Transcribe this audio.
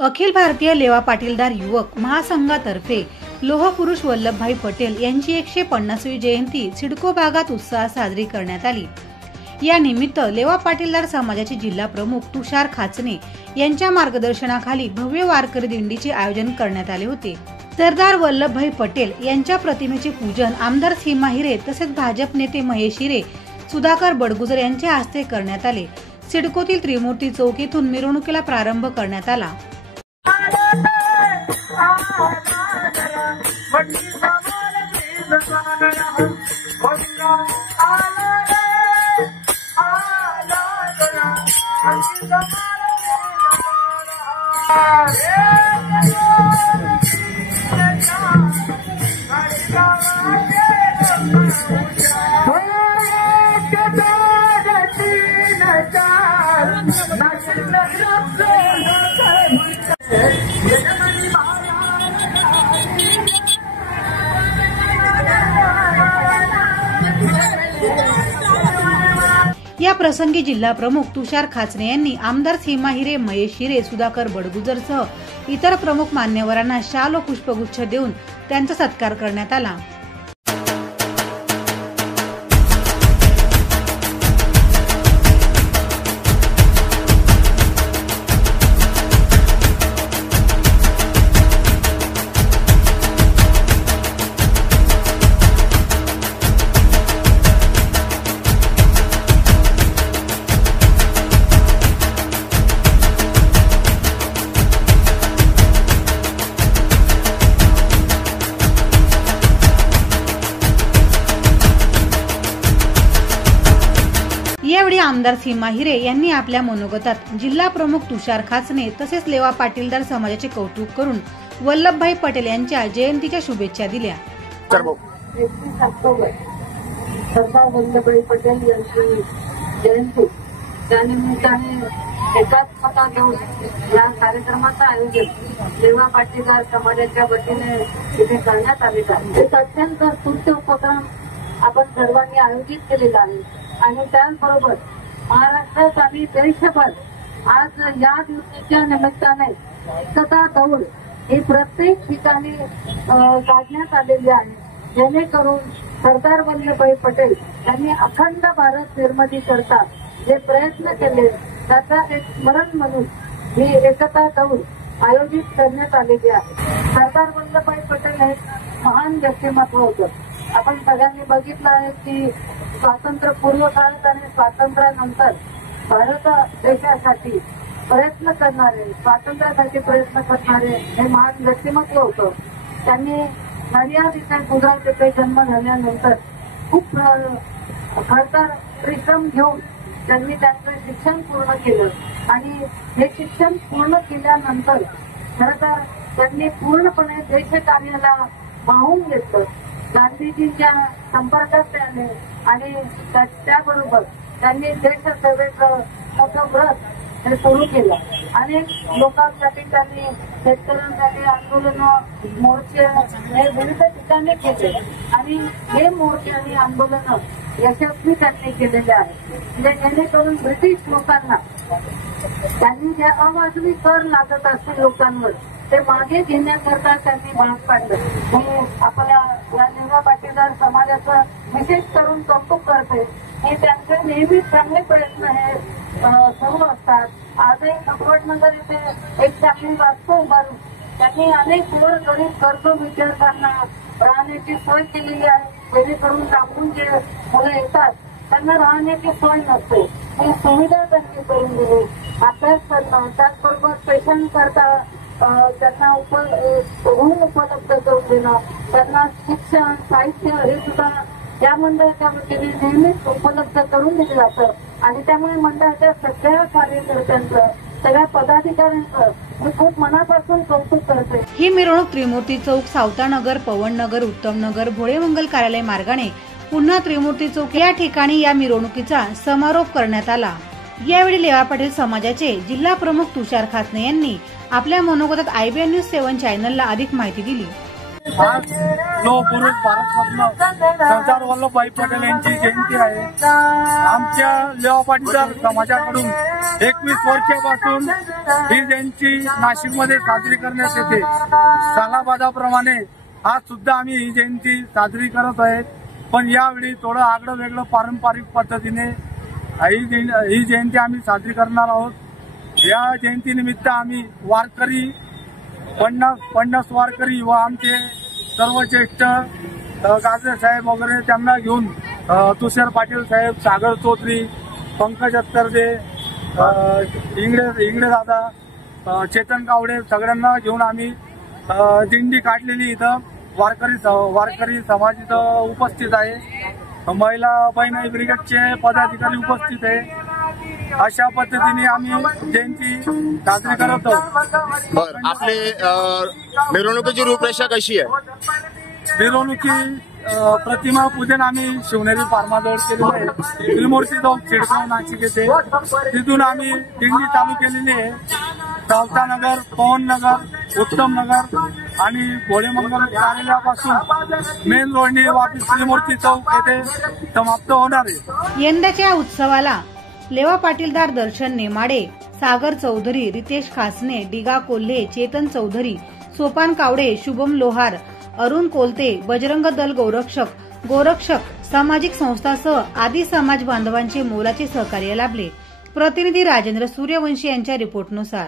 अखिल भारतीय लेवा पाटीलदार युवक महासंघातर्फे लोहपुरुष वल्लभभाई पटेल यांची 150वी जयंती सिडको भागात उत्साहात साजरी करण्यात आली। या निमित्त लेवा पाटीलदार समाजाचे जिल्हा प्रमुख तुषार खाचने यांच्या मार्गदर्शनाखाली भव्य वारकरी दिंडीचे आयोजन करण्यात आले होते। सरदार वल्लभभाई पटेल यांच्या प्रतिमेचे पूजन आमदार सीमा हिरे तसेच भाजप नेते महेश हिरे, सुधाकर बडगुजर यांच्या हस्ते करण्यात आले। सिडकोतील त्रिमूर्ती चौक येथून मिरवणुकीला प्रारंभ करण्यात आला। या प्रसंगी जिल्हा प्रमुख तुषार खाचने यांनी आमदार सीमा हिरे, महेश हिरे, सुधाकर बडगुजरसह इतर प्रमुख मान्यवरांना शाल व पुष्पगुच्छ देऊन त्यांचा सत्कार करण्यात आला। यावेळी आमदार सीमा हिरे यांनी आपल्या मनोगतात जिल्हा प्रमुख तुषार खाचने तसेच लेवा पाटीलदार समाजाचे कौतुक करून वल्लभभाई पटेल यांच्या जयंतीच्या शुभेच्छा दिल्या। 31 ऑक्टोबर सरदार वल्लभभाई पटेल यांची जयंती त्यानिमित्ताने एकात्मता घेऊन या कार्यक्रमाचं आयोजन लेवा पाटीलदार समाजाच्या वतीने इथे करण्यात आलेलं आहे। एक अत्यंत स्तुत्य उपक्रम आपण सर्वांनी आयोजित केलेला आहे आणि त्याचबरोबर महाराष्ट्रात आणि देशभर आज या दिवसाच्या निमित्ताने एकता दौड ही प्रत्येक ठिकाणी काढण्यात आलेली आहे, जेणेकरून सरदार वल्लभभाई पटेल यांनी अखंड भारत निर्मिती करता जे प्रयत्न केले त्याचा एक स्मरण म्हणून ही एकता दौड आयोजित करण्यात आलेली आहे। सरदार वल्लभभाई पटेल हे महान व्यक्तिमत्व होतं। आपण सगळ्यांनी बघितलं आहे की स्वातंत्र्य पूर्व काळात आणि स्वातंत्र्यानंतर भारत देशासाठी प्रयत्न करणारे, स्वातंत्र्यासाठी प्रयत्न करणारे हे महान व्यक्तिमत्व होतं। त्यांनी मर्यादित इथे गुजरात येथे जन्म झाल्यानंतर खूप खडतर परिश्रम घेऊन त्यांनी त्यांचं शिक्षण पूर्ण केलं आणि हे शिक्षण पूर्ण केल्यानंतर खरं तर त्यांनी पूर्णपणे देशकार्याला वाहून घेतलं। गांधीजींच्या संपर्कात आले आणि त्याबरोबर त्यांनी देशसेवेचं मोठं व्रत हे सुरू केलं। अनेक लोकांसाठी त्यांनी शेतकऱ्यांसाठी आंदोलन, मोर्चे हे विविध ठिकाणी केले आणि हे मोर्चे आणि आंदोलन यशस्वी त्यांनी केलेले आहे। म्हणजे जेणेकरून ब्रिटिश लोकांना त्यांनी जे अवाजवी कर लागत असतील लोकांवर ते मागे घेण्याकरता त्यांनी भाग पाडलं। मी आपल्या या लेवा पाटीलदार समाजाचं विशेष करून कौतुक करते की त्यांचे नेहमी चांगले प्रयत्न हे सुरू असतात। आजही अहमदनगर येथे एक चांगली वास्तू उभारून त्यांनी अनेक गोरगरीब गरजू विद्यार्थ्यांना राहण्याची सोय केलेली आहे, जेणेकरून लांबून जे मुलं येतात त्यांना राहण्याची सोय नसते, ही सुविधा त्यांनी करून दिली। अभ्यास करणं, त्याचबरोबर पेशंट करता त्यांना रूम उपलब्ध करून देणं, त्यांना शिक्षण, साहित्य हे सुद्धा या मंडळाच्या वतीने नेहमीच उपलब्ध करून दिलं जातं आणि त्यामुळे मंडळाच्या सगळ्या कार्यकर्त्यांचं, सगळ्या पदाधिकाऱ्यांचं मी खूप मनापासून कौतुक करते। ही मिरवणूक त्रिमूर्ती चौक, सावतानगर, पवननगर, उत्तमनगर, भोळेमंगल कार्यालय मार्गाने पुन्हा त्रिमूर्ती चौक या ठिकाणी या मिरवणुकीचा समारोप करण्यात आला। यावेळी लेवा पाटील समाजाचे जिल्हा प्रमुख तुषार खाचने यांनी आपल्या मनोगतात IBN न्यूज 7 चॅनलला अधिक माहिती दिली। आज लोह पुरुष भारतरत्न सरदार वल्लभभाई पटेल यांची जयंती आहे. आमच्या लेवा पाटीदार समाजाकडून 21 वर्षापासून ही जयंती नाशिकमध्ये साजरी करण्यात येते. सालाबादाप्रमाणे आज सुद्धा आम्ही ही जयंती साजरी करत आहेत. पण यावेळी थोडं आगळं वेगळं पारंपरिक पद्धतीने ही जयंती आम्ही साजरी करणार आहोत. या जयंतीनिमित्त आम्ही वारकरी 50 वारकरी व आमचे सर्व ज्येष्ठ गाजरे साहेब वगैरे त्यांना घेऊन तुषार पाटील साहेब, सागर चौधरी, पंकज अत्तरदे, इंगडे दादा, चेतन कावडे सगळ्यांना घेऊन आम्ही दिंडी काढलेली. इथं वारकरी समाज इथं उपस्थित आहे. महिला बहिणाई ब्रिगेडचे पदाधिकारी उपस्थित आहे. अशा पद्धतीने आम्ही जयंती साजरी करत आहोत. बरं, आपली मिरवणुकीची रूपरेषा कशी आहे? मिरवणुकी प्रतिमा पूजन आम्ही शिवनेरी फार्माजवळ केलेलं आहे. त्रिमूर्ती चौक, सिडको, नाशिक येथे. तिथून आम्ही दिंडी चालू केलेली आहे. सावतानगर, पवननगर, उत्तमनगर आणि घोडेमंगल कार्यालयापासून मेन रोडने वापस त्रिमूर्ती चौक येथे समाप्त होणार आहे. यंदाच्या उत्सवाला लेवा पाटीलदार दर्शन नेमाडे, सागर चौधरी, रितेश खासने, डिगा कोल्हे, चेतन चौधरी, सोपान कावडे, शुभम लोहार, अरुण कोलते, बजरंग दल गोरक्षक, सामाजिक संस्थासह आदी समाज बांधवांचे मोलाचे सहकार्य लाभले. प्रतिनिधी राजेंद्र सूर्यवंशी यांच्या रिपोर्टनुसार.